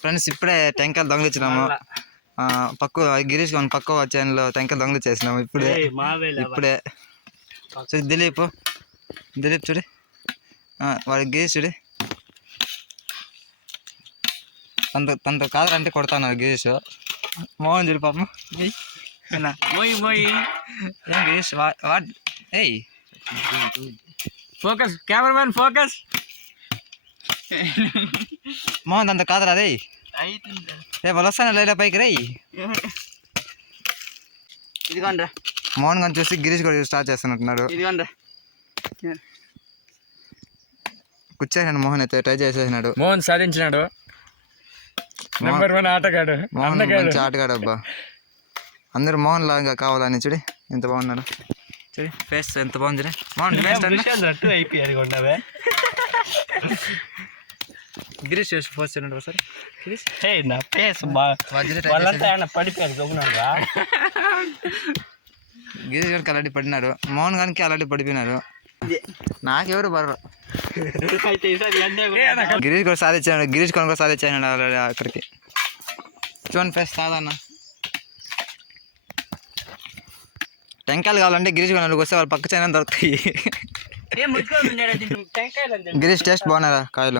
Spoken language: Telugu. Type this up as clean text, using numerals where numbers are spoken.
ఫ్రెండ్స్ ఇప్పుడే టెంకాయలు దొంగలిచ్చినాము. పక్క గిరీష్ గారి పక్క ఛానల్లో టెంకాయలు దొంగలిచ్చేసినాము ఇప్పుడే. చూడు దిలీప్ చూడు, వాడి గిరీష్ చూడు, తనతో కాదంటే కొడతాను గిరీష్. మోహన్ చూడు పాపం. ఏం గిరీష్ వాట్ ఏయ్ ఫోకస్ కెమెరామెన్ ఫోకస్. మోహన్ దాంతో కాదురా రే. రేపు వాళ్ళు వస్తాను లేదా పైకి రే. ఇదిగోండి మోహన్ గారిని చూసి గిరీష్ కూడా స్టార్ట్ చేస్తున్నట్టున్నాడు. ఇదిగోండి కూర్చోసాడు మోహన్ అయితే ట్రై చేసేసినాడు. మోహన్ సాధించినాడు. నెంబర్ 1 ఆటగాడు. మోహన్ మంచి ఆటగాడు అబ్బా. అందరూ మోహన్ లాగా కావాలని చూడు ఎంత బాగున్నాడు. చూడు ఫేస్ ఎంత బాగుంది రే మోహన్. గిరీష్ చేసి ఫోర్స్ చేయండి ఒకసారి. గిరీష్ నా ఫేస్ పడిపోయారు గమ్మునరా. గిరీష్ గారికి అలాంటి పడినారు, మోహన్ గారికి అలాంటి పడిపోయినారు. నాకెవరు బర్ర. గిరీష్ కూడా సాధించాడు, గిరీష్ కొను కూడా సాధించాడు అక్కడికి. చూడండి ఫేస్ సాధారణ టెంకాయలు కావాలంటే గిరీష్ కొనకు వస్తే వాళ్ళు పక్క చైనా దొరుకుతాయి. గిరీష్ టేస్ట్ బాగున్నారా కాయలు?